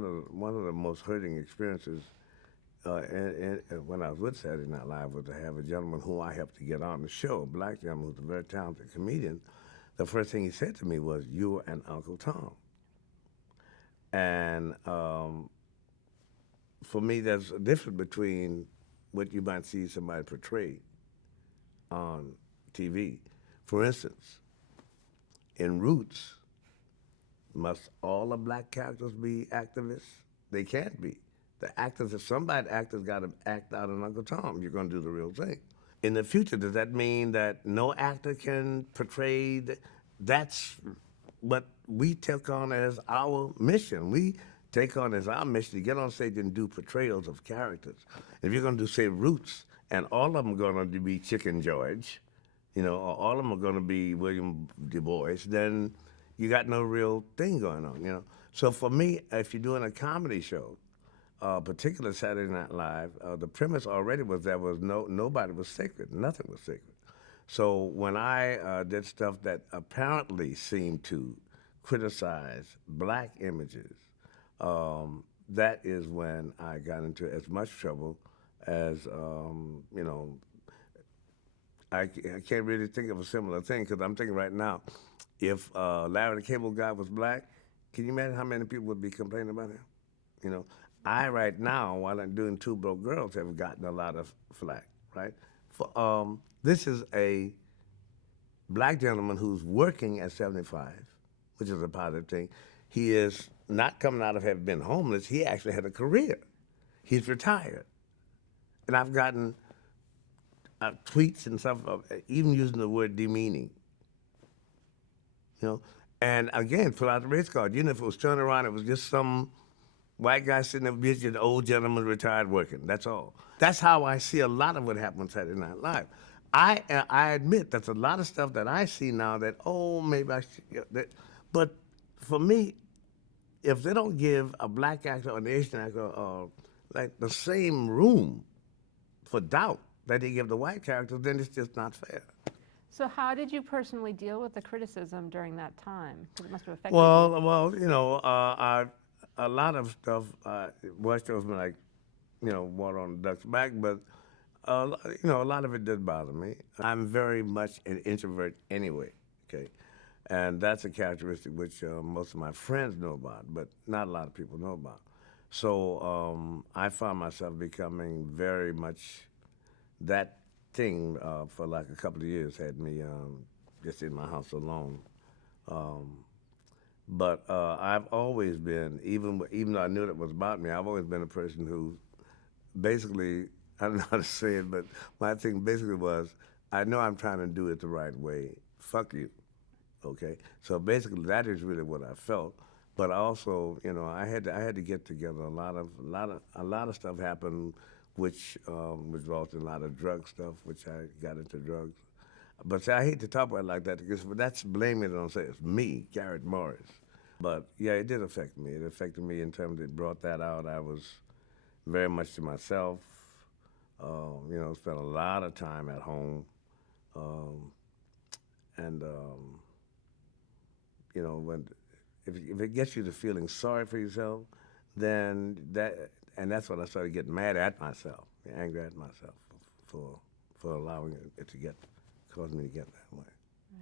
one of the most hurting experiences when I was with Saturday Night Live was to have a gentleman who I helped to get on the show, a black gentleman who's a very talented comedian. The first thing he said to me was, "You're an Uncle Tom." And for me, there's a difference between what you might see somebody portray on TV. For instance, in Roots, must all the black characters be activists? They can't be. The actors, if somebody actors got to act out an Uncle Tom, you're going to do the real thing. In the future, does that mean that no actor can portray? That's what we took on as our mission. We take on as our mission to get on stage and do portrayals of characters. If you're going to do, say, Roots, and all of them are going to be Chicken George, or all of them are going to be William Du Bois, then you got no real thing going on, So for me, if you're doing a comedy show, particular Saturday Night Live, the premise already was there was nobody was sacred, nothing was sacred. So when I did stuff that apparently seemed to criticize black images, that is when I got into as much trouble as, I can't really think of a similar thing because I'm thinking right now, if Larry the Cable Guy was black, can you imagine how many people would be complaining about him? I right now, while I'm doing Two Broke Girls, have gotten a lot of flack, right? This is a black gentleman who's working at 75, which is a positive thing. He is not coming out of having been homeless. He actually had a career. He's retired. And I've gotten tweets and stuff, even using the word demeaning. And again, fill out the race card. If it was turned around, it was just some white guy sitting there with an old gentleman retired working. That's all. That's how I see a lot of what happened on Saturday Night Live. I admit that's a lot of stuff that I see now that, maybe I should, but for me, if they don't give a black actor or an Asian actor like the same room for doubt that they give the white characters, then it's just not fair. So how did you personally deal with the criticism during that time? Because it must have affected you. Well, a lot of stuff was like, water on the duck's back, but a lot of it did bother me. I'm very much an introvert anyway, okay? And that's a characteristic which most of my friends know about, but not a lot of people know about. So I found myself becoming very much that thing for like a couple of years, had me just in my house alone. But I've always been, even though I knew that was about me, I've always been a person who basically, I don't know how to say it, but my thing basically was, I know I'm trying to do it the right way. Fuck you, okay? So basically, that is really what I felt. But also, I had to get together. A lot of stuff happened, which resulted in a lot of drug stuff, which I got into drugs. But see, I hate to talk about it like that because that's blaming it on, say, it's me, Garrett Morris. But yeah, it did affect me. It affected me in terms of it brought that out. I was very much to myself. Spent a lot of time at home. When if it gets you to feeling sorry for yourself, then that's when I started getting mad at myself, angry at myself for allowing it to cause me to get that way.